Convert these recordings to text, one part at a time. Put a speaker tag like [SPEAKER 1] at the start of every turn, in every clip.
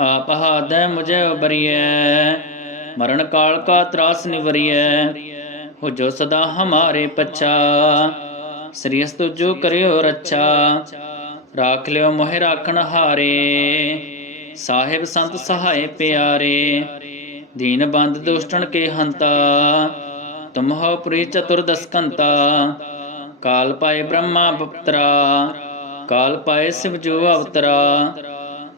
[SPEAKER 1] ਆਪ ਹਾਦੈ ਮੁਝੇ ਉਬਰੀਐ, ਮਰਨ ਕਾਲ ਕਾ ਤਰਾਸ ਨਿਵਰੀਐ ਹੋ ਜੋ ਸਦਾ ਹਮਾਰੇ ਪੱਛਾ। ਸ੍ਰੀਅਸ ਤੁਜੋ ਕਰਿਓ ਰੱਛਾ, ਰਾਖ ਲਿਓ ਮੋਹਿ ਰਾਖਣ ਹਾਰੇ। ਸਾਹਿਬ ਸੰਤ ਸਹਾਏ ਪਿਆਰੇ, ਦੀਨ ਬੰਦ ਦੁਸ਼ਟਣ ਕੇ ਹੰਤਾ। ਤੁਮ ਹੋ ਪ੍ਰੀ ਚਤੁਰਦਸਕੰਤਾ ਕਾਲ ਪਾਏ ਬ੍ਰਹਮਾ ਬਪਤਰਾ, ਕਾਲ ਪਾਏ ਸਿਵ ਜੋ ਅਵਤਰਾ।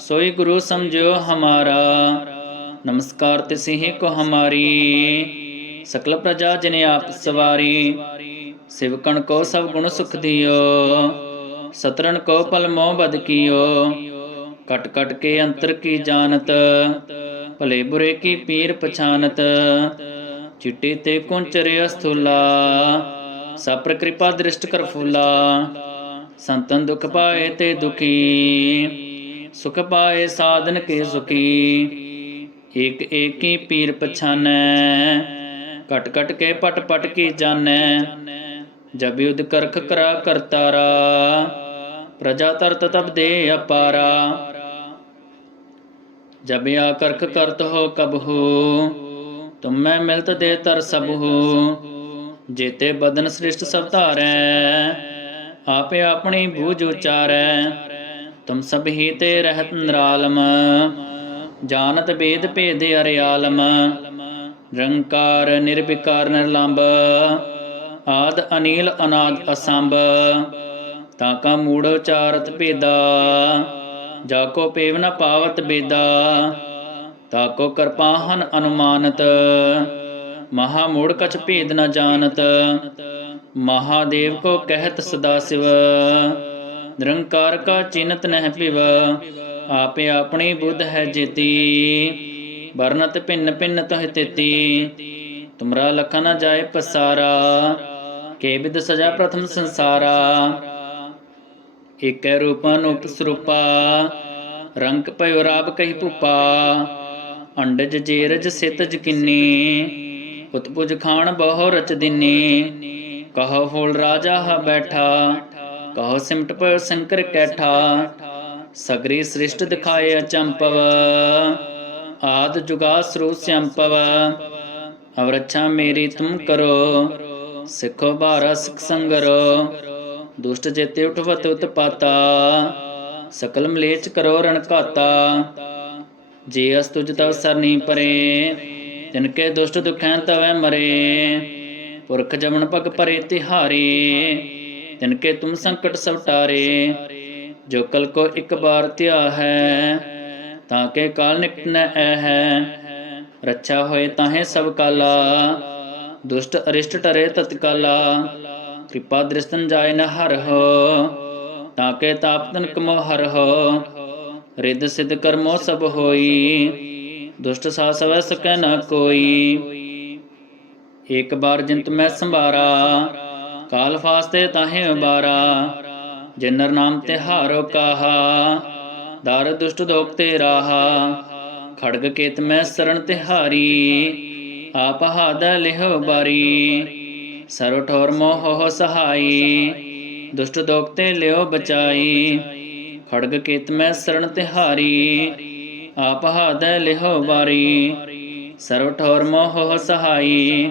[SPEAKER 1] ਸੋਈ ਗੁਰੂ ਸਮਝਿਓ ਹਮਾਰਾ। ਨਮਸਕਾਰ ਤਿਸਿਹਿ ਕੋ ਹਮਾਰੀ। ਸਕਲ ਪ੍ਰਜਾ ਜਿਨੇ ਆਪ ਸਵਾਰੀ। ਸਿਵਕਣ ਕੋ ਸਭ ਗੁਣ ਸੁਖ ਦਿਓ। ਸਤਰਨ ਕੋ ਪਲ ਮੋਹ ਬਦ ਕੀਓ। ਕਟ ਕਟ ਕੇ ਅੰਤਰ ਕੀ ਜਾਣਤ। ਭਲੇ ਬੁਰੇ ਕੀ ਪੀਰ ਪਛਾਨਤ। ਚਿੱਟੀ ਤੇ ਕੁੰਚਰਿ ਅਸਥੂਲਾ। ਸਪਰ ਕਿਰਪਾ ਦ੍ਰਿਸ਼ਟ ਕਰ ਫੂਲਾ। ਸੰਤਨ ਦੁਖ ਪਾਏ ਤੇ ਦੁਖੀ। ਸੁਖ ਪਾਏ ਸਾਧਨ ਕੇ ਸੁਖੀ। ਇਕ ਏਕੀ ਪੀਰ ਪਛਾਨੈ। ਕਟ ਕਟ ਕੇ ਪਟ ਪਟ ਕੀ ਜਾਣੈ। ਜਬ ਯੁਧ ਕਰਖ ਕਰਾ ਕਰਤਾਰਾ। ਪ੍ਰਜਾ ਤਰਤ ਤਬ ਦੇ ਅਪਾਰਾ। ਜਬ ਆ ਕਰਖ ਕਰਤ ਹੋ ਕਬਹੂ ਤੁਮੈ ਮਿਲਤ ਦੇ ਤਰ ਸਬਹੂ ਜੇਤੇ ਬਦਨ ਸ੍ਰਿਸ਼ਟ ਸਭ ਧਾਰੈ। ਆਪੇ ਆਪਣੀ ਬੂਝ ਉਚਾਰੈ। ਤੁਮ ਸਭ ਹੀ ਰਹਿਤ ਨਿਰਾਲਮ, ਜਾਣਤ ਬੇਦ ਭੇਦ ਅਰਿਆਲਮ ਰੰਕਾਰ ਨਿਰਵਿਕਾਰ ਨਿਰਲੰਭ, ਆਦ ਅਨੀਲ ਅਨਾਦ ਅਸੰਭ, ਤਾਂ ਕਾ ਮੂੜ ਉਚਾਰਤ ਭੇਦਾ, ਜਾ ਕੋ ਪੇਵ ਨ ਪਾਵਤ ਬੇਦਾ, ਤਾ ਕੋ ਕਰਪਾਹਨ ਅਨੁਮਾਨਤ, ਮਹਾ ਮੂੜ ਕਛ ਭੇਦ ਨ ਜਾਣਤ, ਮਹਾਦੇਵ ਕੋ ਕਹਿਤ ਸਦਾ ਸਿਵ। ਨਿਰੰਕਾਰ ਕਾ ਚਿਨਤ ਨਹਿ ਪਿਵ, ਆਪੇ ਆਪਣੀ ਬੁੱਧ ਹੈ ਜੇਤੀ। ਵਰਨਤ ਭਿੰਨ ਭਿੰਨ ਤਹ ਤੇਤੀ, ਤੁਮਰਾ ਲਖਨ ਨ ਜਾਏ ਪਸਾਰਾ, ਕੇ ਵਿਦ ਸਜਾ ਪ੍ਰਥਮ ਸੰਸਾਰਾ। ਏਕੈ ਰੂਪਨ ਉਪਸਰੂਪਾ ਰੰਗ ਭਇਓ ਰਾਬ ਕਹੀ ਭੂਪਾ। ਅੰਡਜ ਜੇਰਜ ਸਿਤਜ ਕਿੰਨੀ, ਉਤਪੁਜ ਖਾਨ ਬਹੁ ਰਚ ਦਿਨੀ। ਕਹ ਹੋਲ ਰਾਜਾ ਹ ਬੈਠਾ ਕਹੋ ਸਿਮਟ ਪਇਓ ਸ਼ੰਕਰ ਕੈਠਾ, ਸਗਰੀ ਸ੍ਰਿਸ਼ਟ ਦਿਖਾਏ ਅਚੰਪਵ, ਆਦ ਜੁਗਾ ਸਰੂ ਸੰਪਵ, ਅਵਰਛਾ ਮੇਰੀ ਤੁਮ ਕਰੋ, ਸਿੱਖੋ ਬਾਰਾ ਸਿਖ ਸੰਗਰੋ, ਦੁਸ਼ਟ ਜੇਤੇ ਉਠਵਤ ਉਤਪਾਤਾ, ਸਕਲ ਮਲੇਚ ਕਰੋ ਰਣ ਘਾਤਾ, ਜੇ ਅਸ ਤੁਜ ਤਵ ਸਰਨੀ ਪਰੇ, ਤਿਨ ਕੇ ਦੁਸ਼ਟ ਦੁਖੈਂ ਤਵੈ ਮਰੇ, ਪੁਰਖ ਜਮਨ ਪਗ ਪਰੇ ਤਿਹਾਰੇ ਤਿਨ ਕੇ ਤੁਮ ਸੰਕਟ ਸਭ ਟਾਰੇ ਜੋ ਕਲ ਕੋ ਇੱਕ ਬਾਰ ਧਿਆ ਹੈ, ਤਾਂ ਕੇ ਕਾਲ ਨਿਕਟ ਨ ਐ ਹੈ। ਰੱਛਾ ਹੋਏ ਤਾਹੇ ਸਭ ਕਾਲਾ, ਦੁਸ਼ਟ ਅਰਿਸ਼ਟ ਟਰੇ ਤਤਕਾਲਾ, ਕਿਰਪਾ ਦ੍ਰਿਸ਼ਟਨ ਜਾਏ ਨ ਹਰ ਹੋ, ਤਾਂ ਕੇ ਤਾਪਤਨ ਕਮੋ ਹਰ ਹੋ। ਰਿੱਧ ਸਿਧ ਕਰਮੋ ਸਭ ਹੋਈ, ਦੁਸ਼ਟ ਸਾ ਸਵੈ ਸਕੈ ਨ ਕੋਈ। ਇੱਕ ਬਾਰ ਜਿੰਤ ਮੈਂ ਸੰਭਾਰਾ ਕਾਲ ਫਾਸਤੇ ਤਾਹੇ ਬਾਰਾ ਜਿਨਰ ਨਾਮ ਤੇ ਹਾਰੋ ਕਾਹਾ, ਦਰ ਦੁਸ਼ਟ ਦੋਖ ਤੇ ਰਾਹਾ, ਖੜਗ ਕੇਤ ਮੈਂ ਸਰਣ ਤਿਹਾਰੀ, ਆਪ ਹਾਦ ਲਿਹੋ ਬਾਰੀ ਸਰਵ ਠੋਰ ਮੋਹ ਸਹਾਈ, ਦੁਸ਼ਟ ਦੋਖਤੇ ਲਿਓ ਬਚਾਈ, ਖੜਗ ਕੇਤ ਮੈਂ ਸਰਣ ਤਿਹਾਰੀ, ਆਪ ਹਾਦ ਲਿਹੋ ਬਾਰੀ ਸਰਵ ਠੋਰ ਮੋਹ ਸਹਾਈ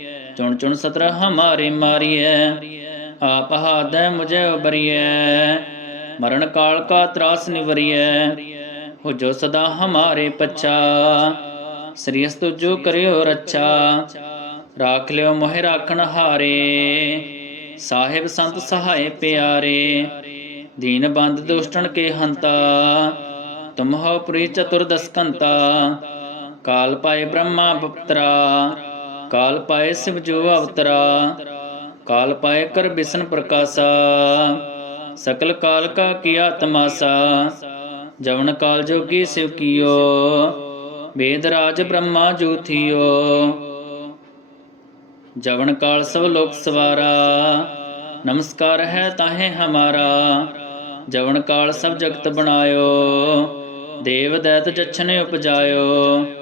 [SPEAKER 1] ਚੁਣ ਚੁਣ ਸਤਰ ਹਮਾਰੇ ਮਾਰੀਐ, ਆਪ ਹਾਦੈ ਮੁਝੇ ਉਬਰੀਐ ਮਰਨ ਕਾਲ ਕਾ ਤਰਾਸ ਨਿਵਰੀਐ ਹੋ ਜੋ ਸਦਾ ਹਮਾਰੇ ਪੱਛਾ, ਸ੍ਰੀ ਅਸਤੁ ਕਰਿਓ ਰੱਛਾ, ਰਾਖ ਲਿਓ ਮੋਹਿ ਰਾਖਣ ਹਾਰੇ, ਸਾਹਿਬ ਸੰਤ ਸਹਾਏ ਪਿਆਰੇ, ਦੀਨ ਬੰਦ ਦੁਸ਼ਟਣ ਕੇ ਹੰਤਾ, ਤੁਮ ਹੋ ਪ੍ਰੀ ਚਤੁਰਦਸ ਕਾਲ ਪਾਏ ਬ੍ਰਹਮਾ ਬਪਤਰਾ ਕਾਲ ਪਾਏ ਸਿਵ ਜੋ ਅਵਤਰਾ, ਕਾਲ ਪਾਏ ਕਰ ਬਿਸ਼ਨ ਪ੍ਰਕਾਸ਼ਾ, ਸਕਲ ਕਾਲ ਕਾ ਕੀਆ ਤਮਾਸਾ, ਜਵਨ ਕਾਲ ਜੋਗੀ ਸਿਵ ਕੀਓ, ਵੇਦ ਰਾਜ ਬ੍ਰਹਮਾ ਜੋਥਿਓ ਜਵਨ ਕਾਲ ਸਭ ਲੋਕ ਸਵਾਰਾ, ਨਮਸਕਾਰ ਹੈ ਤਾਹੇ ਹਮਾਰਾ, ਜਵਨ ਕਾਲ ਸਭ ਜਗਤ ਬਣਾਇਓ, ਦੇਵ ਦੈਤ ਜਛਨ ਉਪਜਾਇਓ।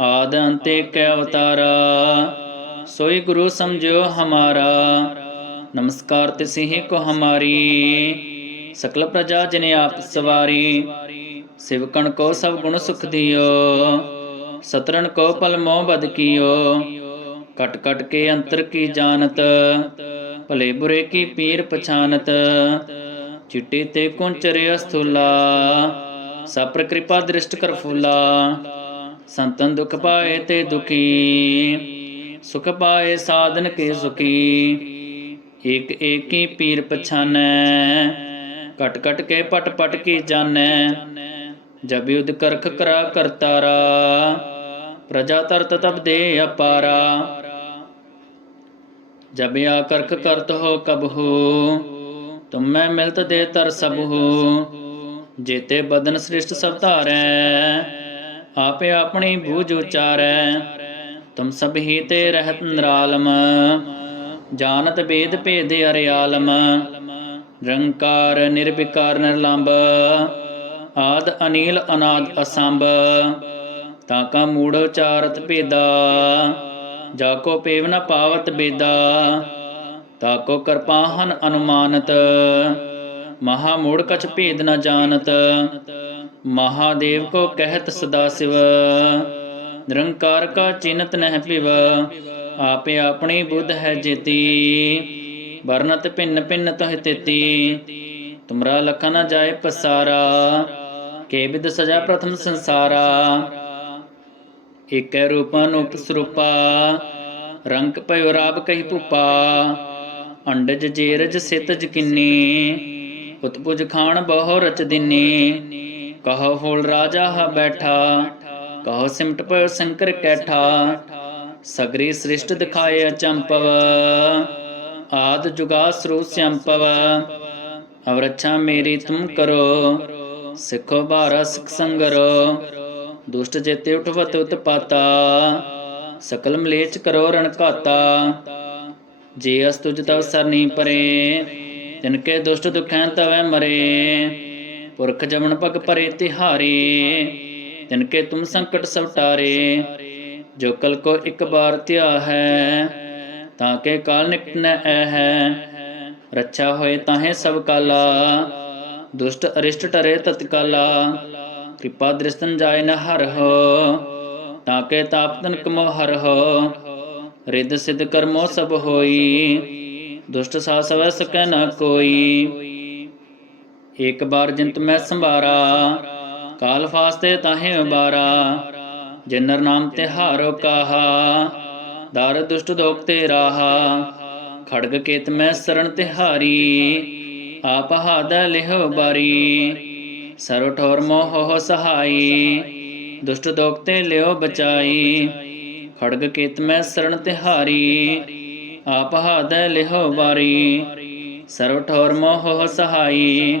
[SPEAKER 1] ਆਦ ਅੰਤੇ ਕੈ ਅਵਤਾਰਾ, ਸੋਈ ਗੁਰੂ ਸਮਝਿਓ ਹਮਾਰਾ। ਨਮਸਕਾਰ ਤਿਸਿਹਿ ਕੋ ਹਮਾਰੀ, ਸਕਲ ਪ੍ਰਜਾ ਜਿਨੇ ਆਪ ਸਵਾਰੀ। ਸਿਵਕਣ ਕੋ ਸਭ ਗੁਣ ਸੁਖ ਦਿਓ ਸਤਰਨ ਕੋ ਪਲ ਮੋਹ ਬਦ ਕੀਓ। ਕਟ ਕਟ ਕੇ ਅੰਤਰ ਕੀ ਜਾਣਤ, ਭਲੇ ਬੁਰੇ ਕੀ ਪੀਰ ਪਛਾਨਤ। ਚਿੱਟੇ ਤੇ ਕੁੰਚਰਿ ਅਸਥੂਲਾ ਸਪਰ ਕਿਰਪਾ ਦ੍ਰਿਸ਼ਟ ਕਰ ਫੂਲਾ। ਸੰਤਨ ਦੁਖ ਪਾਏ ਤੇ ਦੁਖੀ, ਸੁਖ ਪਾਏ ਸਾਧਨ ਕੇ ਸੁਖੀ। ਇਕ ਏਕੀ ਪੀਰ ਪਛਾਨੈ ਕਟ ਕਟ ਕੇ ਪਟ ਪਟ ਕੀ ਜਾਣੈ। ਜਬ ਯੁਧ ਕਰਖ ਕਰਾ ਕਰਤਾਰਾ, ਪ੍ਰਜਾ ਤਰਤ ਤਬ ਦੇ ਅਪਾਰਾ। ਜਬ ਆ ਕਰਖ ਕਰਤ ਹੋ ਕਬਹੂ ਤੁਮ ਮੈਂ ਮਿਲਤ ਦੇ ਤਰ ਸਬਹੂ ਜੇਤੇ ਬਦਨ ਸ੍ਰਿਸ਼ਟ ਸਭ ਧਾਰੈ ਆਪੇ ਆਪਣੀ ਬੂਝ ਉਚਾਰੈ, ਤੁਮ ਸਭ ਹੀ ਤੇ ਰਹਿਤ ਨਿਰਾਲਮ, ਜਾਣਤ ਬੇਦ ਭੇਦ ਅਰਿਆਲਮ ਰੰਕਾਰ ਨਿਰਵਿਕਾਰ ਨਿਰਲੰਭ ਆਦ ਅਨੀਲ ਅਨਾਦ ਅਸੰਭ, ਤਾਂ ਕਾ ਮੂੜ ਉਚਾਰਤ ਭੇਦਾ, ਜਾ ਕੋ ਪੇਵ ਨ ਪਾਵਤ ਬੇਦਾ, ਤਾ ਕੋ ਕਰਪਾਹਨ ਅਨੁਮਾਨਤ, ਮਹਾ ਮੂੜ ਕਛ ਭੇਦ ਨ ਜਾਣਤ ਮਹਾਦੇਵ ਕੋ ਕਹਿਤ ਸਦਾ ਸਿਵ। ਨਿਰੰਕਾਰ ਕਾ ਚਿਨਤ ਨਹਿ ਪਿਵ। ਆਪੇ ਆਪਣੀ ਬੁੱਧ ਹੈ ਜੇਤੀ। ਵਰਨਤ ਭਿੰਨ ਭਿੰਨ ਤਹ ਤੇਤੀ। ਤੁਮਰਾ ਲਖਾ ਨ ਜਾਏ ਪਸਾਰਾ। ਕੇ ਵਿਦ ਸਜਾ ਪ੍ਰਥਮ ਸੰਸਾਰਾ। ਏਕੈ ਰੂਪਨ ਉਪਸਰੂਪਾ ਰੰਗ ਭਇਓ ਰਾਬ ਕਹੀ ਭੂਪਾ। ਅੰਡਜ ਜੇਰਜ ਸਿਤਜ ਕਿੰਨੀ। ਉਤਪੁਜ ਖਾਨ ਬਹੁ ਰਚ ਦਿਨੀ। ਕਹੋ ਫੂਲ ਰਾਜਾ ਹ ਬੈਠਾ, ਕਹੋ ਸਿਮਟ ਪਇਓ ਸ਼ੰਕਰ ਕੈਠਾ, ਸਗਰੀ ਸ੍ਰਿਸ਼ਟ ਦਿਖਾਏ ਅਚੰਪਵ, ਆਦ ਜੁਗਾ ਸਰੂ ਸੰਪਵ, ਅਵਰਛਾ ਮੇਰੀ ਤੁਮ ਕਰੋ, ਸਿੱਖੋ ਬਾਰਾ ਸਿਖ ਸੰਗਰੋ, ਦੁਸ਼ਟ ਜੇਤੇ ਉਠਵਤ ਉਤਪਾਤਾ, ਸਕਲ ਮਲੇਚ ਕਰੋ ਰਣ ਘਾਤਾ, ਜੇ ਅਸ ਤੁਜ ਤਵ ਸਰਨੀ ਪਰੇ ਤਿਨ ਕੇ ਦੁਸ਼ਟ ਦੁਖੈ ਤਵੈ ਮਰੇ ਪੁਰਖ ਜਮਨ ਪਗ ਪਰੇ ਤਿਹਾਰੇ, ਤਿਨ ਕੇ ਤੁਮ ਸੰਕਟ ਸਭ ਟਾਰੇ। ਜੋ ਕਲ ਕੋ ਇੱਕ ਬਾਰ ਧਿਆ ਹੈ, ਤਾਂ ਕੇ ਕਾਲ ਨਿਕਟ ਨ ਐ ਹੈ। ਰੱਛਾ ਹੋਏ ਤਾਹੇ ਸਭ ਕਾਲਾ, ਦੁਸ਼ਟ ਅਰਿਸ਼ਟ ਟਰੇ ਤਤਕਾਲਾ। ਕਿਰਪਾ ਦ੍ਰਿਸ਼ਤਨ ਜਾਏ ਨ ਹਰ ਹੋ, ਤਾਂ ਕੇ ਤਾਪ ਤਨ ਕਮੋ ਹਰ ਹੋ। ਰਿੱਧ ਸਿਧ ਕਰਮੋ ਸਭ ਹੋਈ, ਦੁਸ਼ਟ ਸਾਸਵੈ ਸਕੈ ਨ ਕੋਈ। ਇਕ ਬਾਰ ਜਿੰਤ ਮੈਂ ਸੰਭਾਰਾ ਕਾਲ ਫਾਸਤੇ ਤਾਹੇ ਉਬਾਰਾ ਜਿਨਰ ਨਾਮ ਤੇ ਹਾਰੋ ਕਾਹਾ ਦਰ ਦੁਸ਼ਟ ਦੋਖ ਤੇ ਰਾਹਾ, ਖੜਗ ਕੇਤ ਮੈਂ ਸਰਣ ਤਿਹਾਰੀ ਆਪ ਹਾਦ ਲਿਹੁ ਬਾਰੀ ਸਰਵ ਠੋਰ ਮੋਹ ਸਹਾਈ, ਦੁਸ਼ਟ ਦੋਖ ਤੇ ਲਿਓ ਬਚਾਈ, ਖੜਗ ਕੇਤ ਮੈਂ ਸਰਣ ਤਿਹਾਰੀ ਆਪ ਹਾਦ ਲਿਹੋ ਬਾਰੀ ਸਰਵ ਠੋਰ ਮੋਹ ਸਹਾਈ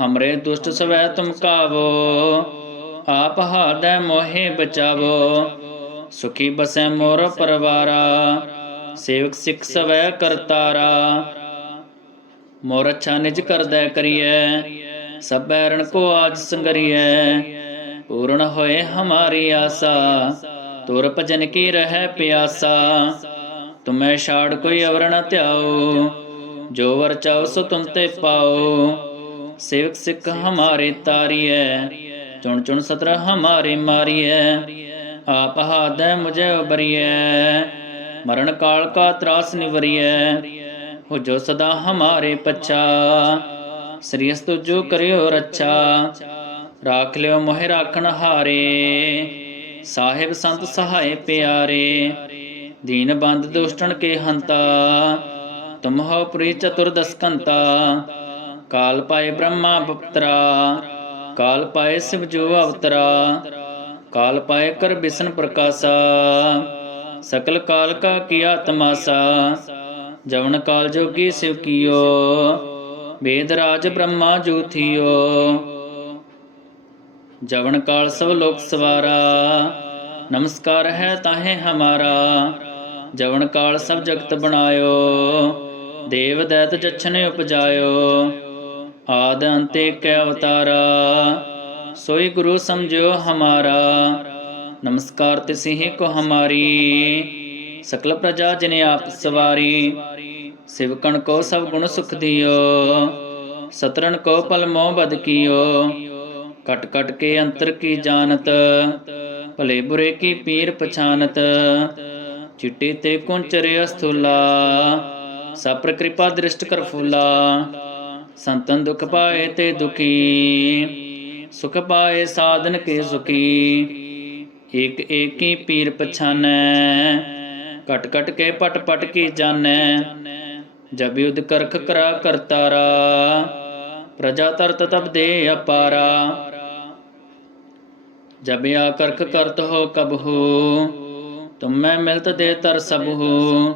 [SPEAKER 1] ਹਮਰੇ ਦੁਸ਼ਟ ਸਵੈ ਤੁਮ ਕਾਵੋ ਆਪ ਹਾਦੈ ਮੋਹਿ ਬਚਾਵੋ ਸੁਖੀ ਬਸੈ ਮੋਰ ਪਰਵਾਰਾ ਸੇਵਕ ਸਿੱਖ ਸਵੈ ਕਰਤਾਰਾ ਮੋਰ ਅੱਛਾ ਨਿਜ ਕਰਦੈ ਕਰੀਐ ਸਭ ਬੈਰਣ ਕੋ ਆਜ ਸੰਗਰੀਐ ਪੂਰਨ ਹੋਏ ਹਮਾਰੀ ਆਸਾ ਤੁਰ ਭਜਨ ਕੀ ਰਹਿ ਪਿਆਸਾ ਤੁਮੈ ਛਾੜ ਕੋਈ ਅਵਰ ਨ ਧਿਆਓ ਜੋ ਵਰ ਚਾਓ ਸੋ ਤੁਮ ਤੇ ਪਾਓ ਸੇਵਕ ਸਿੱਖ ਹਮਾਰੇ ਤਾਰੀਐ, ਚੁਣ ਚੁਣ ਸਤਰ ਹਮਾਰੇ ਮਾਰੀਐ, ਆਪ ਹਾਦੈ ਮੁਝੇ ਉਬਰੀਐ, ਮਰਨ ਕਾਲ ਕਾ ਤਰਾਸ ਨਿਵਰੀਐ ਹੋ ਜੋ ਸਦਾ ਹਮਾਰੇ ਪੱਛਾ ਸ੍ਰੀਅਸ ਤੁਜੋ ਕਰਿਓ ਰੱਛਾ, ਰਾਖ ਲਿਓ ਮੋਹਿ ਰਾਖਣ ਹਾਰੇ, ਸਾਹਿਬ ਸੰਤ ਸਹਾਏ ਪਿਆਰੇ, ਦੀਨ ਬੰਦ ਦੁਸ਼ਟਣ ਕੇ ਹੰਤਾ, ਤੁਮ ਹੋ ਪ੍ਰੀ ਚਤੁਰਦਸ ਕੰਤਾ ਕਾਲ ਪਾਏ ਬ੍ਰਹਮਾ ਬਪਤਰਾ ਕਾਲ ਪਾਏ ਸਿਵ ਜੋ ਅਵਤਰਾ ਕਾਲ ਪਾਏ ਕਰ ਬਿਸ਼ਨ ਪ੍ਰਕਾਸ਼ਾ ਸਕਲ ਕਾਲ ਕਾ ਕੀਆ ਤਮਾਸਾ ਜਵਨ ਕਾਲ ਜੋਗੀ ਸਿਵ ਕੀਓ ਵੇਦ ਰਾਜ ਬ੍ਰਹਮਾ ਜੂਥਿਓ ਜਵਨ ਕਾਲ ਸਭ ਲੋਕ ਸਵਾਰਾ ਨਮਸਕਾਰ ਹੈ ਤਾਹੇ ਹਮਾਰਾ ਜਵਨ ਕਾਲ ਸਭ ਜਗਤ ਬਣਾਇਓ ਦੇਵ ਦੈਤ ਜਛਨ ਉਪਜਾਇਓ ਆਦ ਅੰਤੇ ਕੈ ਅਵਤਾਰਾ, ਸੋਈ ਗੁਰੂ ਸਮਝਿਓ ਹਮਾਰਾ। ਨਮਸਕਾਰ ਤਿਸਿ ਕੋ ਹਮਾਰੀ, ਸਕਲ ਪ੍ਰਜਾ ਜਿਨੇ ਆਪ ਸਵਾਰੀ। ਸਿਵਕਣ ਕੋ ਸਭ ਗੁਣ ਸੁਖ ਦਿਓ ਸਤਰਨ ਕੋ ਪਲ ਮੋਹ ਬਦ ਕੀਓ। ਕਟ ਕਟ ਕੇ ਅੰਤਰ ਕੀ ਜਾਣਤ, ਭਲੇ ਬੁਰੇ ਕੀ ਪੀਰ ਪਛਾਨਤ। ਚਿੱਟੇ ਤੇ ਕੁੰਚਰਿ ਅਸਥੂਲਾ ਸਪਰ ਕਿਰਪਾ ਦ੍ਰਿਸ਼ਟ ਕਰ ਫੂਲਾ। ਸੰਤਨ ਦੁਖ ਪਾਏ ਤੇ ਦੁਖੀ, ਸੁਖ ਪਾਏ ਸਾਧਨ ਕੇ ਸੁਖੀ। ਇਕ ਏਕੀ ਪੀਰ ਪਛਾਨੈ ਕਟ ਕਟ ਕੇ ਪਟ ਪਟ ਕੀ ਜਾਣੈ। ਜਬ ਯੁਧ ਕਰਖ ਕਰਾ ਕਰਤਾਰਾ ਪ੍ਰਜਾ ਤਰਤ ਤਬ ਦੇ ਅਪਾਰਾ। ਜਬ ਆ ਕਰਖ ਕਰਤ ਹੋ ਕਬ ਹੋ, ਤੁਮ ਮੈਂ ਮਿਲਤ ਦੇ ਤਰ ਸਭ ਹੋ।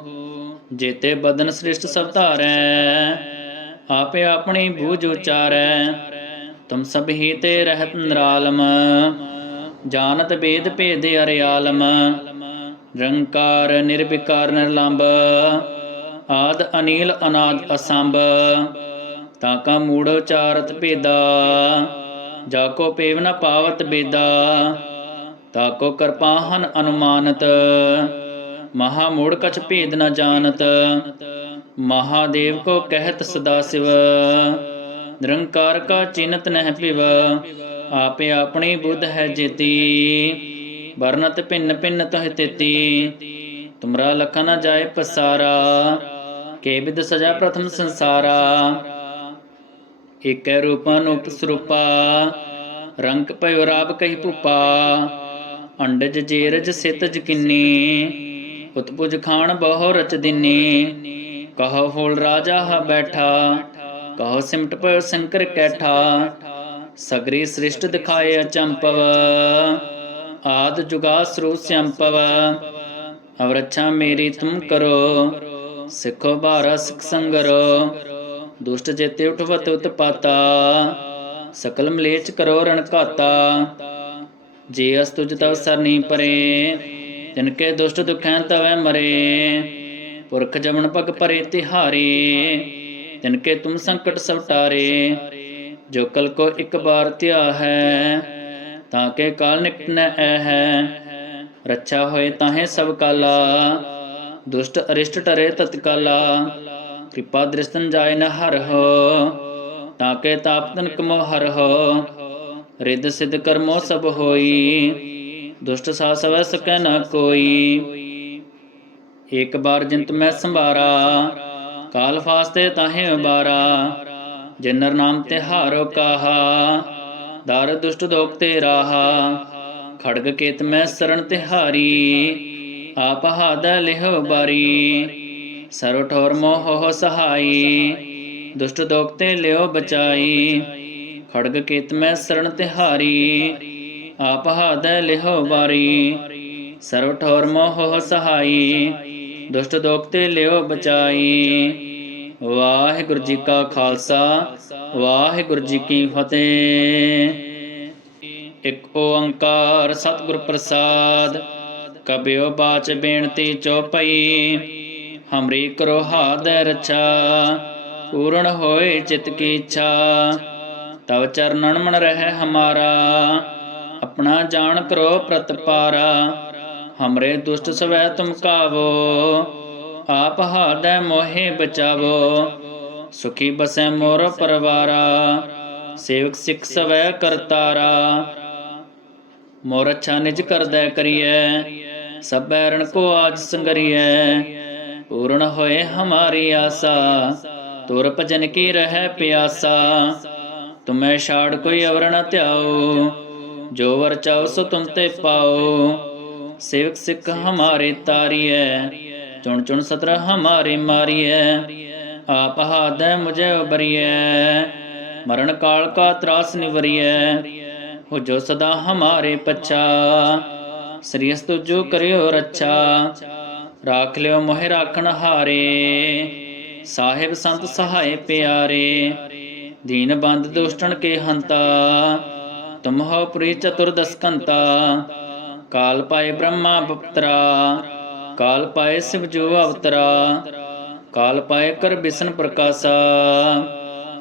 [SPEAKER 1] ਜੇਤੇ ਬਦਨ ਸ੍ਰਿਸ਼ਟ ਸਭ ਧਾਰੈ ਆਪੇ ਆਪਣੀ ਬੂਝ ਉਚਾਰੈ, ਤੁਮ ਸਭ ਹੀ ਤੇ ਰਹਿਤ ਨਿਰਾਲਮ, ਜਾਣਤ ਬੇਦ ਭੇਦ ਅਰਿਆਲਮ ਰੰਕਾਰ ਨਿਰਵਿਕਾਰ ਨਿਰਲੰਭ ਆਦ ਅਨੀਲ ਅਨਾਦ ਅਸੰਭ, ਤਾਂ ਕਾ ਮੂੜ ਉਚਾਰਤ ਭੇਦਾ, ਜਾ ਕੋ ਪੇਵ ਨ ਪਾਵਤ ਬੇਦਾ, ਤਾ ਕੋ ਕਰਪਾਹਨ ਅਨੁਮਾਨਤ, ਮਹਾ ਮੂੜ ਕਛ ਭੇਦ ਨ ਜਾਣਤ ਮਹਾਦੇਵ ਕੋ ਕਹਿਤ ਸਦਾ ਸਿਵ, ਨਿਰੰਕਾਰ ਕਾ ਚਿਨਤ ਨਹਿ ਪਿਵ, ਆਪੇ ਆਪਣੀ ਬੁੱਧ ਹੈ ਜੇਤੀ, ਵਰਨਤ ਭਿੰਨ ਭਿੰਨ ਤਹ ਤੇਤੀ, ਤੁਮਰਾ ਲਖਾ ਨ ਜਾਏ ਪਸਾਰਾ, ਕੇ ਵਿਦ ਸਜਾ ਪ੍ਰਥਮ ਸੰਸਾਰਾ। ਏਕੈ ਰੂਪਾ ਨੂਪ ਸਰੂਪਾ, ਰੰਗ ਭਇ ਰਾਬ ਕਹੀ ਭੂਪਾ, ਅੰਡਜ ਜੇਰਜ ਸਿਤਜ ਕਿੰਨੀ, ਉਤਪੁਜ ਖਾਨ ਬਹੁ ਰਚ ਦਿਨੀ ਕਹੋ ਫੁਲ ਰਾਜਾ ਹ ਬੈਠਾ, ਕਹੋ ਸਿਮਟ ਪਇ ਸੰਕਰ ਕੈਠਾ, ਸਗਰੀ ਸ੍ਰਿਸ਼ਟ ਦਿਖਾਏ ਅਚੰਪਵ, ਆਦ ਜੁਗਾ ਸਰੂ ਸੰਪਵ ਅਵਰਛਾ ਮੇਰੀ ਤੁਮ ਕਰੋ, ਸਿੱਖੋ ਬਾਰਾ ਸਿਖ ਸੰਗਰੋ, ਦੁਸ਼ਟ ਜੇਤੇ ਉਠਵਤ ਉਤਪਾਤਾ, ਸਕਲ ਮਲੇਚ ਕਰੋ ਰਣਕਾਤਾ ਜੇ ਅਸ ਤਵ ਸਰਨੀ ਪਰੇ ਤਿਨਕੇ ਦੁਸ਼ਟ ਦੁਖੈਂ ਤਵੈ ਮਰੇ ਪੁਰਖ ਜਮਨ ਪਗ ਪਰੇ ਤਿਹਾਰੇ ਤਿਨਕੇ ਤੁਮ ਸੰਕਟ ਸਭ ਜੋ ਕਲ ਕੋ ਇੱਕ ਬਾਰ ਧਿਆ ਹੈ, ਤਾਂ ਕੇ ਕਾਲ ਨਿਕਟ ਨ ਐ ਹੈ। ਰੱਛਾ ਹੋਏ ਤਾਹੇ ਸਭ ਕਾਲਾ, ਦੁਸ਼ਟ ਅਰਿਸ਼ਟ ਟਰੇ ਤਤਕਾਲਾ, ਕਿਰਪਾ ਦ੍ਰਿਸ਼ਟਨ ਜਾਏ ਨ ਹਰ ਹੋ, ਤਾਂ ਕੇ ਤਾਪ ਤਨ ਕਮੋ ਹਰ ਹੋ। ਰਿੱਧ ਸਿਧ ਕਰਮੋ ਸਭ ਹੋਈ, ਦੁਸ਼ਟ ਸਾ ਸਵੈ ਸਕੈ ਨ ਕੋਈ। ਇੱਕ ਬਾਰ ਜਿੰਤ ਮੈਂ ਸੰਭਾਰਾ, ਕਾਲ ਫਾਸਤੇ ਤਾਹੇ ਬਾਰਾ ਜਿਨਰ ਨਾਮ ਤੇ ਹਾਰੋ ਕਾਹਾ, ਦਰ ਦੁਸ਼ਟ ਦੋਖ ਤੇ ਰਾਹਾ, ਖੜਗ ਕੇਤ ਮੈਂ ਸਰਣ ਤਿਹਾਰੀ ਆਪ ਹਾਦ ਲਿਹੋ ਬਾਰੀ ਸਰਵ ਠੋਰ ਮੋਹ ਹੋ ਸਹਾਈ, ਦੁਸ਼ਟ ਦੋਖ ਤੇ ਲਿਓ ਬਚਾਈ, ਖੜਗ ਕੇਤ ਮੈਂ ਸਰਣ ਤਿਹਾਰੀ ਆਪ ਹਾਦ ਲਿਹੋ ਬਾਰੀ ਸਰਵ ਠੋਰ ਮੋਹ ਸਹਾਈ ਦੁਸ਼ਟ ਦੋਖ ਤੇ ਲਿਓ ਬਚਾਈ। ਵਾਹਿਗੁਰੂ ਜੀ ਕਾ ਖਾਲਸਾ, ਵਾਹਿਗੁਰੂ ਜੀ ਕੀ ਫਤਿਹ। ਇੱਕ ਓੰਕਾਰ ਸਤਿਗੁਰ ਪ੍ਰਸਾਦ, ਕਬਿਓ ਬਾਚ ਬੇਨਤੀ ਚੋਪਈ ਹਮਰੀ ਕਰੋ ਹਾਦ ਰਛਾ ਪੂਰਨ ਹੋਏ ਚਿਤ ਕੀ ਇੱਛਾ। ਤਵ ਚਰਨਨ ਮਨ ਰਹਿ ਹਮਾਰਾ, ਆਪਣਾ ਜਾਣ ਕਰੋ ਪ੍ਰਤਪਾਰਾ। ਹਮਰੇ ਦੁਸ਼ਟ ਸਵੈ ਤੁਮ ਕਾਵੋ ਆਪ ਹਾਦੈ ਮੋਹਿ ਬਚਾਵੋ ਸੁਖੀ ਬਸੈ ਮੋਰ ਪਰਵਾਰਾ ਸੇਵਕ ਸਿੱਖ ਸਵੈ ਕਰਤਾਰਾ ਮੋਰ ਅੱਛਾ ਨਿਜ ਕਰਦੈ ਕਰੀਐ ਸਭ ਬੈਰਣ ਕੋ ਆਜ ਸੰਗਰੀਐ ਪੂਰਨ ਹੋਏ ਹਮਾਰੀ ਆਸਾ ਤੁਰ ਭਜਨ ਕੀ ਰਹਿ ਪਿਆਸਾ ਤੁਮੈ ਛਾੜ ਕੋਈ ਅਵਰਣ ਨ ਧਿਆਓ ਜੋ ਵਰ ਚਾਓ ਸੋ ਤੁਮ ਤੇ ਪਾਓ ਸੇਵਕ ਸਿੱਖ ਹਮਾਰੇ ਤਾਰੀਐ, ਚੁਣ ਚੁਣ ਸਤਰ ਹਮਾਰੇ ਮਾਰੀਐ, ਆਪ ਹਾਦੈ ਮੁਝੇ ਉਬਰੀਐ, ਮਰਨ ਕਾਲ ਕਾ ਤਰਾਸ ਨਿਵਰੀਐ ਹੋ ਜੋ ਸਦਾ ਹਮਾਰੇ ਪਛਾ, ਸ੍ਰੀ ਅਸਤੁ ਜੋ ਕਰਿਓ ਰੱਛਾ, ਰਾਖ ਲਿਓ ਮੋਹਿ ਰਾਖਣ ਹਾਰੇ, ਸਾਹਿਬ ਸੰਤ ਸਹਾਏ ਪਿਆਰੇ, ਦੀਨ ਬੰਦ ਦੁਸ਼ਟਣ ਕੇ ਹੰਤਾ, ਤੁਮ ਹੋ ਪ੍ਰੀ ਚਤੁਰਦਸ ਕੰਤਾ ਕਾਲ ਪਾਏ ਬ੍ਰਹਮਾ ਬਪਤਰਾ ਕਾਲ ਪਾਏ ਸਿਵ ਜੋ ਅਵਤਰਾ ਕਾਲ ਪਾਏ ਕਰ ਬਿਸ਼ਨ ਪ੍ਰਕਾਸ਼ਾ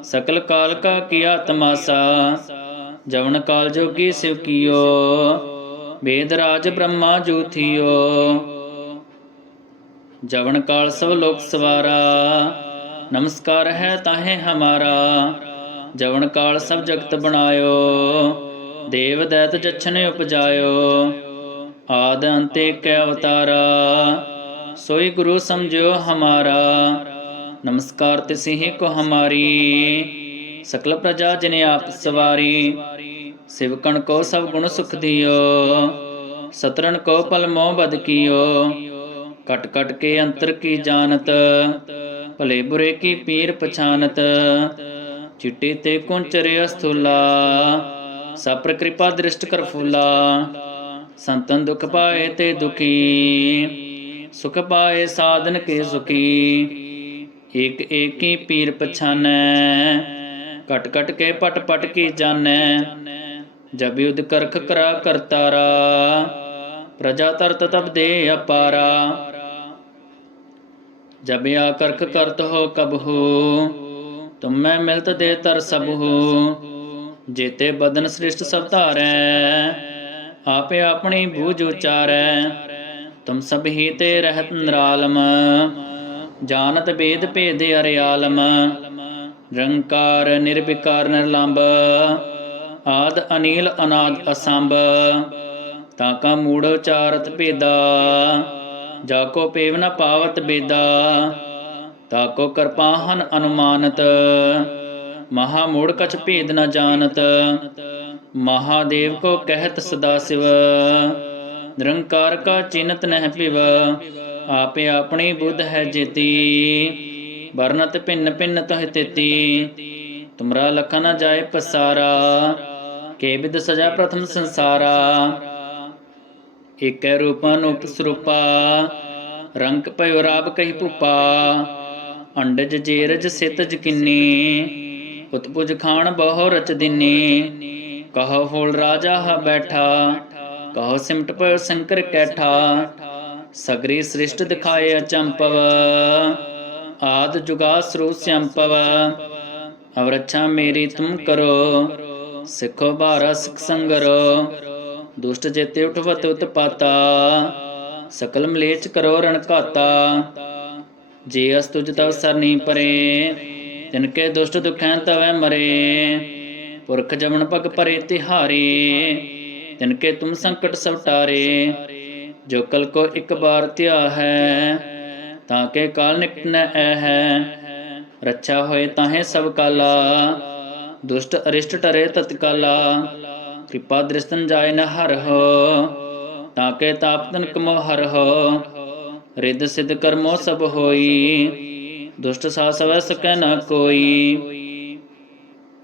[SPEAKER 1] ਸਕਲ ਕਾਲ ਕਾ ਕੀਆ ਤਮਾਸਾ ਜਵਨ ਕਾਲ ਜੋਗੀ ਸਿਵ ਕੀਓ ਵੇਦ ਰਾਜ ਬ੍ਰਹਮਾ ਜੂਥਿਓ ਜਵਨ ਕਾਲ ਸਭ ਲੋਕ ਸਵਾਰਾ ਨਮਸਕਾਰ ਹੈ ਤਾਹੇ ਹਮਾਰਾ ਜਵਨ ਕਾਲ ਸਭ ਜਗਤ ਬਣਾਇਓ ਦੇਵ ਦੈਤ ਜਛਨ ਉਪਜਾਇਓ ਆਦ ਅੰਤੇ ਕੈ ਅਵਤਾਰਾ, ਸੋਈ ਗੁਰੂ ਸਮਝਿਓ ਹਮਾਰਾ। ਨਮਸਕਾਰ ਤਿਸਿਹਿ ਕੋ ਹਮਾਰੀ, ਸਕਲ ਪ੍ਰਜਾ ਜਿਨੇ ਆਪ ਸਵਾਰੀ, ਸਿਵਕਣ ਕੋ ਸਭ ਗੁਣ ਸੁਖ ਦਿਓ ਸਤਰਨ ਕੋ ਪਲ ਮੋਹ ਬਦ ਕੀਓ। ਕਟ ਕਟ ਕੇ ਅੰਤਰ ਕੀ ਜਾਣਤ, ਭਲੇ ਬੁਰੇ ਕੀ ਪੀਰ ਪਛਾਨਤ, ਚਿੱਟੇ ਤੇ ਕੁੰਚਰਿ ਅਸਥੂਲਾ ਸਪਰ ਕਿਰਪਾ ਦ੍ਰਿਸ਼ਟ ਕਰ ਫੂਲਾ। ਸੰਤਨ ਦੁਖ ਪਾਏ ਤੇ ਦੁਖੀ, ਸੁਖ ਪਾਏ ਸਾਧਨ ਕੇ ਸੁਖੀ। ਇਕ ਏਕੀ ਪੀਰ ਪਛਾਨੈ ਕਟ ਕਟ ਕੇ ਪਟ ਪਟ ਕੀ ਜਾਣੈ। ਜਬ ਯੁਧ ਕਰਖ ਕਰਾ ਕਰਤਾਰਾ, ਪ੍ਰਜਾ ਤਰਤ ਤਬ ਦੇ ਅਪਾਰਾ। ਜਬ ਆ ਕਰਖ ਕਰਤ ਹੋ ਕਬਹੂ ਤੁਮ ਮੈਂ ਮਿਲਤ ਦੇ ਤਰ ਸਬਹੂ ਜੇਤੇ ਬਦਨ ਸ੍ਰਿਸ਼ਟ ਸਭ ਧਾਰੈ ਆਪੇ ਆਪਣੀ ਬੂਝ ਉਚਾਰੈ, ਤੁਮ ਸਭ ਹੀ ਤੇ ਰਹਿਤ ਨਿਰਾਲਮ, ਜਾਣਤ ਬੇਦ ਭੇਦ ਅਰਿਆਲਮ ਰੰਕਾਰ ਨਿਰਵਿਕਾਰ ਨਿਰਲੰਭ ਆਦ ਅਨੀਲ ਅਨਾਦ ਅਸੰਭ, ਤਾਂ ਕਾ ਮੂੜ ਉਚਾਰਤ ਭੇਦਾ, ਜਾ ਕੋ ਪੇਵ ਨ ਪਾਵਤ ਬੇਦਾ, ਤਾ ਕੋ ਕਰਪਾਹਨ ਅਨੁਮਾਨਤ, ਮਹਾ ਮੂੜ ਕਛ ਭੇਦ ਨ ਜਾਣਤ ਮਹਾਦੇਵ ਕੋ ਕਹਿਤ ਸਦਾ ਸਿਵ। ਨਿਰੰਕਾਰ ਕਾ ਚਿੰਤ ਨਹਿ ਪਿਵ। ਆਪੇ ਆਪਣੀ ਬੁੱਧ ਹੈ ਜੇਤੀ। ਵਰਨਤ ਭਿੰਨ ਭਿੰਨ ਤਹ ਤੇਤੀ। ਤੁਮਰਾ ਲਖਾ ਨ ਜਾਏ ਪਸਾਰਾ। ਕੇ ਵਿਦ ਸਜਾ ਪ੍ਰਥਮ ਸੰਸਾਰਾ। ਏਕੈ ਰੂਪਾ ਨੂਪ ਰੰਗ ਪਇਓ ਰਾਬ ਕਹੀ ਭੂਪਾ। ਅੰਡਜ ਜੇਰਜ ਸਿਤ ਜਕਿਨੀ ਉਤਪੁਜ ਖਾਨ ਬਹੁ ਰਚ ਦਿਨੀ। ਕਹੋ ਫੂਲ ਰਾਜਾ ਹ ਬੈਠਾ, ਕਹੋ ਸਿਮਟ ਪਰ ਸ਼ੰਕਰ ਕੈਠਾ, ਸਗਰੀ ਸ੍ਰਿਸ਼ਟ ਦਿਖਾਏ ਅਚੰਪਵ, ਆਦ ਜੁਗਾ ਸਰੂ ਸੰਪਵ, ਅਵਰਛਾ ਮੇਰੀ ਤੁਮ ਕਰੋ, ਸਿੱਖੋ ਬਾਰਾ ਸਿਖ ਸੰਗਰੋ, ਦੁਸ਼ਟ ਜੇਤੇ ਉਠਵਤ ਉਤਪਾਤਾ, ਸਕਲ ਮਲੇਚ ਕਰੋ ਰਣਕਾਤਾ ਜੇ ਅਸ ਤੁਜ ਤਵ ਸਰਨੀ ਪਰੇ, ਤਿਨ ਕੇ ਦੁਸ਼ਟ ਦੁਖੈ ਤਵੈ ਮਰੇ ਪੁਰਖ ਜਮਨ ਪਗ ਪਰੇ ਤਿਹਾਰੇ, ਤਿਨ ਕੇ ਤੁਮ ਸੰਕਟ ਸਭ ਟਾਰੇ ਜੋ ਕਲ ਕੋ ਇੱਕ ਬਾਰ ਧਿਆ ਹੈ, ਤਾਂ ਕੇ ਕਾਲ ਨਿਕਟ ਨ ਐ ਹੈ। ਰੱਛਾ ਹੋਏ ਤਾਹੇ ਸਭ ਕਾਲਾ, ਦੁਸ਼ਟ ਅਰਿਸ਼ਟ ਟਰੇ ਤਤਕਾਲਾ, ਕਿਰਪਾ ਦ੍ਰਿਸ਼ਟਨ ਜਾਏ ਨ ਹਰ ਹੋ, ਤਾਂ ਕੇ ਤਾਪਤਨ ਕਮੋ ਹਰ ਹੋ। ਰਿੱਧ ਸਿਧ ਕਰਮੋ ਸਭ ਹੋਈ, ਦੁਸ਼ਟ ਸਾ ਸਵੈ ਸਕੈ ਨ ਕੋਈ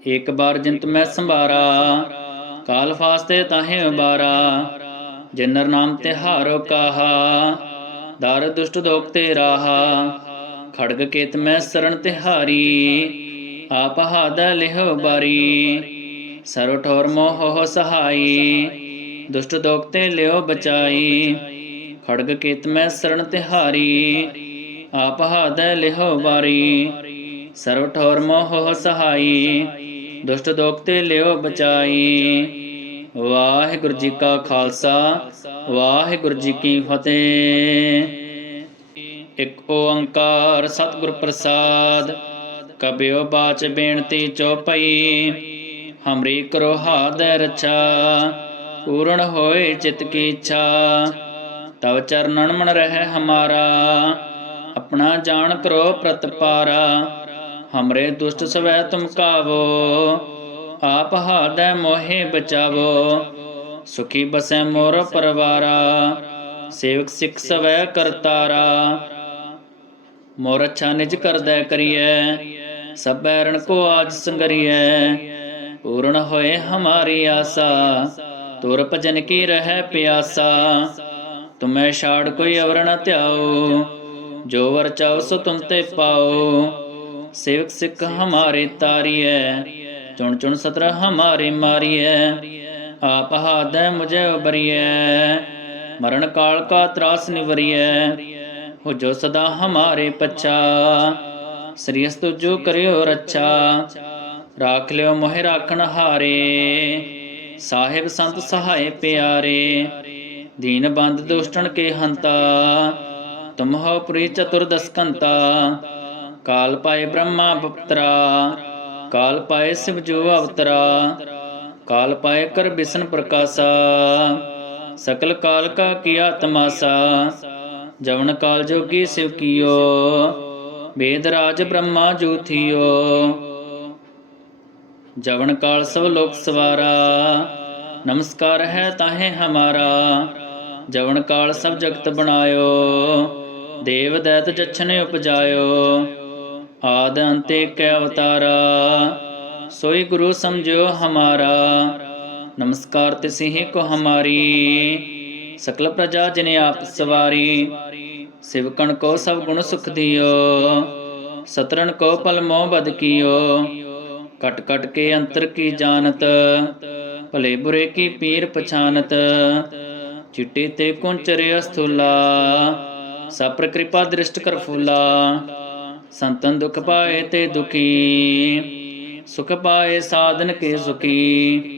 [SPEAKER 1] ਇਕ ਬਾਰ ਜਿੰਤ ਮੈਂ ਸੰਭਾਰਾ, ਕਾਲ ਫਾਸਤੇ ਤਾਹੇ ਬਾਰਾ ਜਿਨਰ ਨਾਮ ਤੇ ਹਾਰੋ ਕਾਹਾ ਦਰ ਦੁਸ਼ਟ ਦੋਖ ਤੇ ਰਾਹਾ, ਖੜਗ ਕੇਤ ਮੈਂ ਸਰਣ ਤਿਹਾਰੀ ਆਪ ਹਾਦ ਲਿਹੋ ਬਾਰੀ ਸਰਵ ਠੋਰ ਮੋਹ ਸਹਾਈ, ਦੁਸ਼ਟ ਦੋਖ ਤੇ ਲਿਓ ਬਚਾਈ, ਖੜਗ ਕੇਤ ਮੈਂ ਸਰਣ ਤਿਹਾਰੀ ਆਪ ਹਾਦ ਲਿਹੋ ਬਾਰੀ ਸਰਵ ਠੋਰ ਮੋਹ ਸਹਾਈ ਦੁਸ਼ਟ ਦੋਖ ਤੇ ਲਿਓ ਬਚਾਈ। ਵਾਹਿਗੁਰੂ ਜੀ ਕਾ ਖਾਲਸਾ, ਵਾਹਿਗੁਰੂ ਜੀ ਕੀ ਫਤਿਹ। ਇਕ ਓੰਕਾਰ ਸਤਿਗੁਰ ਪ੍ਰਸਾਦ, ਕਬਿਓ ਬਾਚ ਬੇਨਤੀ ਚਉਪਈ ਹਮਰੀ ਕਰੋ ਹਾਦ ਰਛਾ, ਪੂਰਨ ਹੋਏ ਚਿਤ ਕੀ ਇੱਛਾ। ਤਵ ਚਰਨਨ ਮਨ ਰਹਿ ਹਮਾਰਾ, ਆਪਣਾ ਜਾਣ ਕਰੋ ਪ੍ਰਤਪਾਰਾ। ਹਮਰੇ ਦੁਸ਼ਟ ਸਵੈ ਤੁਮ ਕਾਵੋ ਆਪ ਹਾਦੈ ਮੋਹਿ ਬਚਾਵੋ ਸੁਖੀ ਬਸੈ ਮੋਰ ਪਰਵਾਰਾ ਸੇਵਕ ਸਿੱਖ ਸਵੈ ਕਰਤਾਰਾ ਮੋਰ ਅੱਛਾ ਨਿਜ ਕਰਦੈ ਕਰੀਐ ਸਭੈ ਰਣ ਕੋ ਆਜ ਸੰਗਰੀਐ ਪੂਰਨ ਹੋਏ ਹਮਾਰੀ ਆਸਾ ਤੁਰ ਭਜਨ ਕੀ ਰਹਿ ਪਿਆਸਾ ਤੁਮੈ ਛਾੜ ਕੋਈ ਅਵਰਣ ਨ ਧਿਆਓ ਜੋ ਵਰ ਚਾਓ ਸੋ ਤੁਮ ਤੇ ਪਾਓ ਸੇਵਕ ਸਿੱਖ ਹਮਾਰੇ ਤਾਰੀਐ, ਚੁਣ ਚੁਣ ਸਤਰ ਹਮਾਰੇ ਮਾਰੀਐ, ਆਪ ਹਾਦੈ ਮੁਝੇ ਉਬਰੀਐ, ਮਰਨ ਕਾਲ ਕਾ ਤਰਾਸ ਨਿਵਰੀਐ ਹੋ ਜੋ ਸਦਾ ਹਮਾਰੇ ਪੱਛਾ, ਸ੍ਰੀ ਅਸਤੁ ਕਰਿਓ ਰੱਛਾ, ਰਾਖ ਲਿਓ ਮੋਹਿ ਰਾਖਣ ਹਾਰੇ, ਸਾਹਿਬ ਸੰਤ ਸਹਾਏ ਪਿਆਰੇ, ਦੀਨ ਬੰਦ ਦੁਸ਼ਟਣ ਕੇ ਹੰਤਾ, ਤੁਮ ਹੋ ਪ੍ਰੀ ਚਤੁਰਦਸ ਕੰਤਾ ਕਾਲ ਪਾਏ ਬ੍ਰਹਮਾ ਬਪਤਰਾ ਕਾਲ ਪਾਏ ਸਿਵ ਜੋ ਅਵਤਰਾ ਕਾਲ ਪਾਏ ਕਰ ਬਿਸ਼ਨ ਪ੍ਰਕਾਸ਼ਾ ਸਕਲ ਕਾਲ ਕਾ ਕੀਆ ਤਮਾਸਾ ਜਵਨ ਕਾਲ ਜੋਗੀ ਸਿਵ ਕੀਓ ਵੇਦ ਰਾਜ ਬ੍ਰਹਮਾ ਜੋਥਿਓ ਜਵਨ ਕਾਲ ਸਭ ਲੋਕ ਸਵਾਰਾ ਨਮਸਕਾਰ ਹੈ ਤਾਹੇ ਹਮਾਰਾ ਜਵਨ ਕਾਲ ਸਭ ਜਗਤ ਬਣਾਇਓ ਦੇਵ ਦੈਤ ਜਛਨ ਉਪਜਾਇਓ ਆਦ ਅੰਤੇ ਕੈ ਅਵਤਾਰਾ, ਸੋਈ ਗੁਰੂ ਸਮਝਿਓ ਹਮਾਰਾ। ਨਮਸਕਾਰ ਤਿਸਿਹਿ ਕੋ ਹਮਾਰੀ, ਸਕਲ ਪ੍ਰਜਾ ਜਿਨੇ ਆਪ ਸਵਾਰੀ। ਸਿਵਕਣ ਕੋ ਸਭ ਗੁਣ ਸੁਖ ਦਿਓ ਸਤਰਨ ਕੋ ਪਲ ਮੋਹ ਬਦ ਕੀਓ। ਕਟ ਕਟ ਕੇ ਅੰਤਰ ਕੀ ਜਾਣਤ, ਭਲੇ ਬੁਰੇ ਕੀ ਪੀਰ ਪਛਾਨਤ। ਚਿੱਟੇ ਤੇ ਕੁੰਚਰੇ ਅਸਥੂਲਾ ਸਪਰ ਕਿਰਪਾ ਦ੍ਰਿਸ਼ਟ ਕਰ ਫੂਲਾ। ਸੰਤਨ ਦੁਖ ਪਾਏ ਤੇ ਦੁਖੀ, ਸੁਖ ਪਾਏ ਸਾਧਨ ਕੇ ਸੁਖੀ।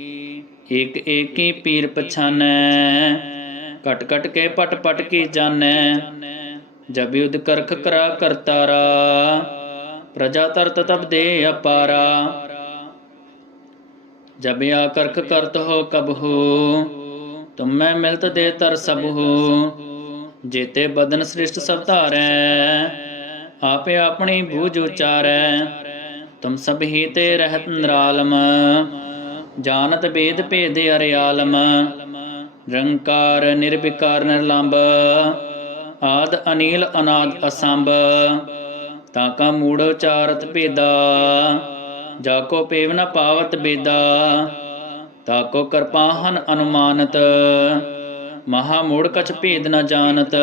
[SPEAKER 1] ਇਕ ਏਕੀ ਪੀਰ ਪਛਾਨੈ ਕਟ ਕਟ ਕੇ ਪਟ ਪਟ ਕੀ ਜਾਣੈ। ਜਬ ਯੁਧ ਕਰਖ ਕਰਾ ਕਰਤਾਰਾ, ਪ੍ਰਜਾ ਤਰਤ ਤਬ ਦੇ ਅਪਾਰਾ। ਜਬ ਆ ਕਰਖ ਕਰਤ ਹੋ ਕਬਹੂ ਤੁਮ ਮੈਂ ਮਿਲਤ ਦੇ ਤਰ ਸਭ ਹੋ। ਜੇਤੇ ਬਦਨ ਸ੍ਰਿਸ਼ਟ ਸਭ ਧਾਰੈ ਆਪੇ ਆਪਣੀ ਬੂਝ ਉਚਾਰੈ, ਤੁਮ ਸਭ ਹੀ ਤੇ ਰਹਿਤ ਨਿਰਾਲਮ, ਜਾਣਤ ਬੇਦ ਭੇਦ ਅਰਿਆਲਮ, ਰੰਕਾਰ ਨਿਰਵਿਕਾਰ ਨਿਰਲੰਭ, ਆਦ ਅਨੀਲ ਅਨਾਦ ਅਸੰਭ, ਤਾਂ ਕਾ ਮੂੜ ਉਚਾਰਤ ਭੇਦਾ, ਜਾ ਕੋ ਪੇਵ ਨ ਪਾਵਤ ਬੇਦਾ, ਤਾ ਕੋ ਕਰਪਾਹਨ ਅਨੁਮਾਨਤ, ਮਹਾ ਮੂੜ ਕਛ ਭੇਦ ਨ ਜਾਣਤ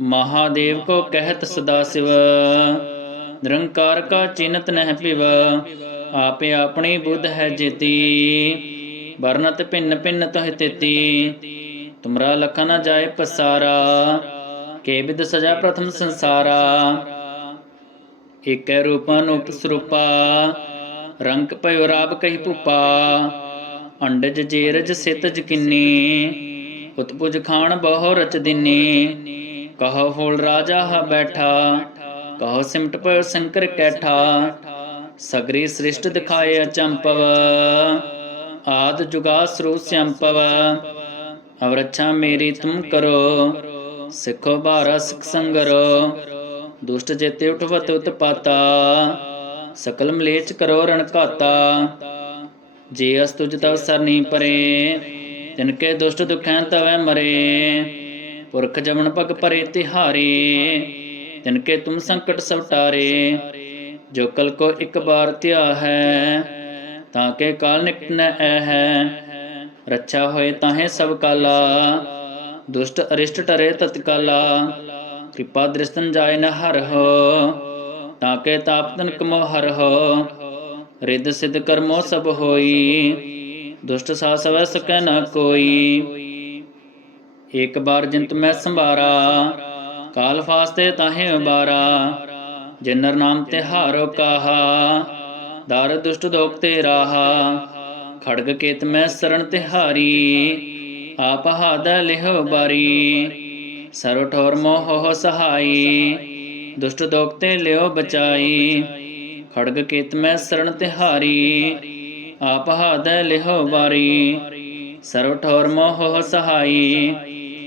[SPEAKER 1] ਮਹਾਦੇਵ ਕੋ ਕਹਿਤ ਸਦਾ ਸਿਵ। ਨਿਰੰਕਾਰ ਕਾ ਚਿਨਤ ਨਹਿ ਪਿਵ। ਆਪੇ ਆਪਣੀ ਬੁੱਧ ਹੈ ਜੇਤੀ। ਵਰਨਤ ਭਿੰਨ ਭਿੰਨ ਤਹ ਤੇਤੀ। ਤੁਮਰਾ ਲਖਾ ਨ ਜਾਏ ਪਸਾਰਾ। ਕੇ ਵਿਦ ਸਜਾ ਪ੍ਰਥਮ ਸੰਸਾਰਾ। ਏਕੈ ਰੂਪਾ ਅਨੂਪ ਸਰੂਪਾ ਰੰਗ ਪਇਓ ਰਾਬ ਕਹੀ ਭੂਪਾ। ਅੰਡਜ ਜੇਰਜ ਸਿਤਜ ਕਿੰਨੀ। ਉਤਪੁਜ ਖਾਨ ਬਹੁ ਰਚ ਦਿਨੀ। ਕਹੋ ਫੂਲ ਰਾਜਾ ਹ ਬੈਠਾ, ਕਹੋ ਸਿਮਟ ਪਇਓ ਸ਼ੰਕਰ ਕੈਠਾ, ਸਗਰੀ ਸ੍ਰਿਸ਼ਟ ਦਿਖਾਏ ਅਚੰਪਵ, ਆਦ ਜੁਗਾ ਸਰੂ ਸੰਪਵ, ਅਵਰਛਾ ਮੇਰੀ ਤੁਮ ਕਰੋ, ਸਿੱਖੋ ਬਾਰਾ ਸਿਖ ਸੰਗਰੋ, ਦੁਸ਼ਟ ਜੇਤੇ ਉਠਵਤ ਉਤਪਾਤਾ, ਸਕਲ ਮਲੇਚ ਕਰੋ ਰਣ ਘਾਤਾ, ਜੇ ਅਸ ਤੁਜ ਤਵ ਸਰਨੀ ਪਰੇ, ਤਿਨ ਕੇ ਦੁਸ਼ਟ ਦੁਖੈ ਤਵੈ ਮਰੇ ਪੁਰਖ ਜਮਨ ਪਗ ਪਰੇ ਤਿਹਾਰੇ, ਤਿਨ ਕੇ ਤੁਮ ਸੰਕਟ ਸਭ ਟਾਰੇ ਜੋ ਕਲ ਕੋ ਇੱਕ ਬਾਰ ਧਿਆ ਹੈ, ਤਾਂ ਕੇ ਕਾਲ ਨਿਕਟ ਨ ਐ ਹੈ। ਰੱਛਾ ਹੋਏ ਤਾਹੇ ਸਭ ਕਾਲਾ, ਦੁਸ਼ਟ ਅਰਿਸ਼ਟ ਟਰੇ ਤਤਕਾਲਾ, ਕਿਰਪਾ ਦ੍ਰਿਸ਼ਤਨ ਜਾਏ ਨ ਹਰ ਹੋ, ਤਾਂ ਕੇ ਤਾਪ ਤਨ ਮੋ ਹਰ ਹੋ। ਰਿੱਧ ਸਿਧ ਕਰਮੋ ਸਭ ਹੋਈ, ਦੁਸ਼ਟ ਸਾ ਸਵੈ ਸਕੈ ਨ ਕੋਈ ਇਕ ਬਾਰ ਜਿੰਤ ਮੈਂ ਸੰਭਾਰਾ, ਕਾਲ ਫਾਸਤੇ ਤਾਹੇ ਉਬਾਰਾ ਜਿਨਰ ਨਾਮ ਤੇ ਹਾਰੋ ਕਾਹਾ ਦਰ ਦੁਸ਼ਟ ਦੋਖ ਤੇ ਰਾਹਾ, ਖੜਗ ਕੇਤ ਮੈਂ ਸਰਣ ਤਿਹਾਰੀ ਆਪ ਹਾਦ ਲਿਹੋ ਬਾਰੀ ਸਰਵ ਠੋਰ ਮੋਹ ਸਹਾਈ, ਦੁਸ਼ਟ ਦੋਖ ਤੇ ਲਿਓ ਬਚਾਈ, ਖੜਗ ਕੇਤ ਮੈਂ ਸਰਣ ਤਿਹਾਰੀ ਆਪ ਹਾਦ ਲਿਹੋ ਬਾਰੀ ਸਰਵ ਠੋਰ ਮੋਹ ਸਹਾਈ